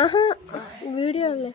ఆహా వీడియోలే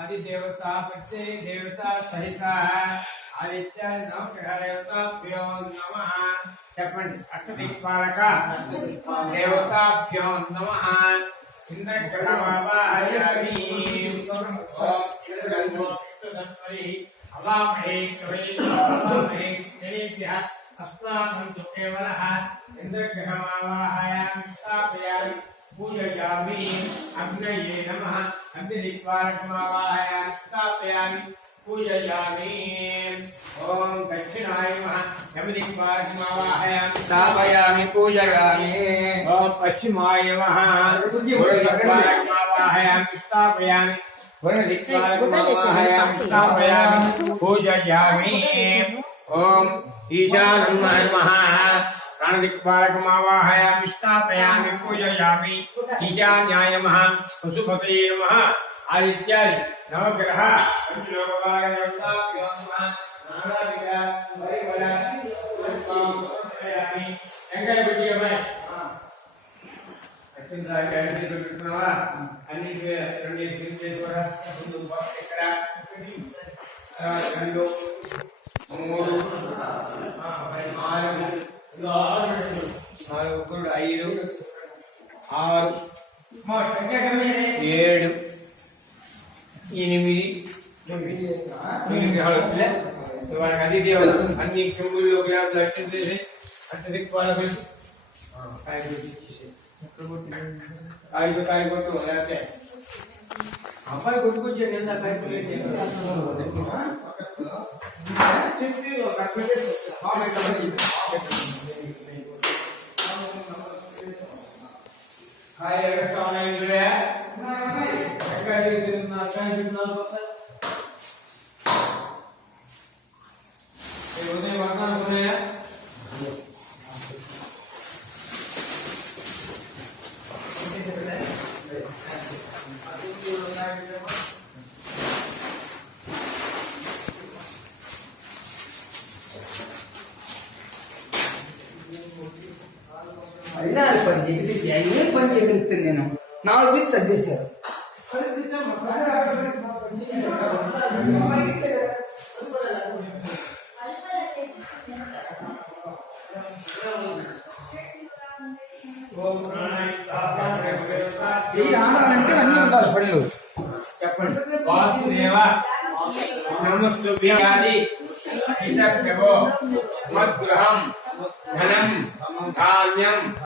आदि देवता प्रत्यय देवता सहित आदित्य नवग्रह देवताभ्यो नमः చెప్పండి అష్టదిక్పాలక దేవతాభ్యో నమః ఇంద్రగ్రహమావాహయామి ఓం ఇంద్రగల్మోక్తస్మరి అవామహే కవే తేభ్యః అస్మాకంతు కేవలః ఇంద్రగ్రహమావాహయామి స్థాపయామి पूजयामि अग्नये नमः अग्निदिक्पालकमावाहयामि स्थापयामि पूजयामि ओम दक्षिणाय नमः यमदिक्पालकमावाहयामि स्थापयामि पूजयामि ओम पश्चिमाय नमः दिक्पालकमावाहयामि स्थापयामि दिक्पालकमावाहयामि स्थापयामि पूजयामि ओम ईशानं नमः प्राणदिक्पालकमावाहयामि स्थापयामि पूजयामि ईशान्याय नमः पशुपतये नमः आदित्याय नवग्रह लोकपालक देवताभ्यो नमः नारायण परिमल पुष्पं समर्पयामि ఎంగళబెట్టియమై అత్యంత గాయత్రి పెట్టుకున్నావా అన్ని రెండు చేసేవరా ముందు ఇక్కడ రెండు మూడు నాలుగు ఐదు ఆరు ఏడు ఎనిమిది వాళ్ళకి అది దేవుడు అన్ని చెంబుల్లో గ్రాములు అర్థం చేసి అంత దిక్కుపాలకు కాయ కొట్టు లేకపోతే అబ్బాయి కొట్టుకొచ్చాడు ఎంత కాయ చెప్పి हाय अगर ऑनलाइन जुड़े हैं ना भाई का कितना ये होने वाला होने हैं అయినా పని చెప్పేసి ఏం పని చెప్పిస్తాను నేను 4 వీక్స్ సర్దేశారు చెయ్యి ఆడాలంటే అన్నీ ఉండాలి పనులు చెప్పండి వాసుదేవ నమస్తుభ్యాది ఇతభ్యో మద్గృహం ధనం ధాన్యం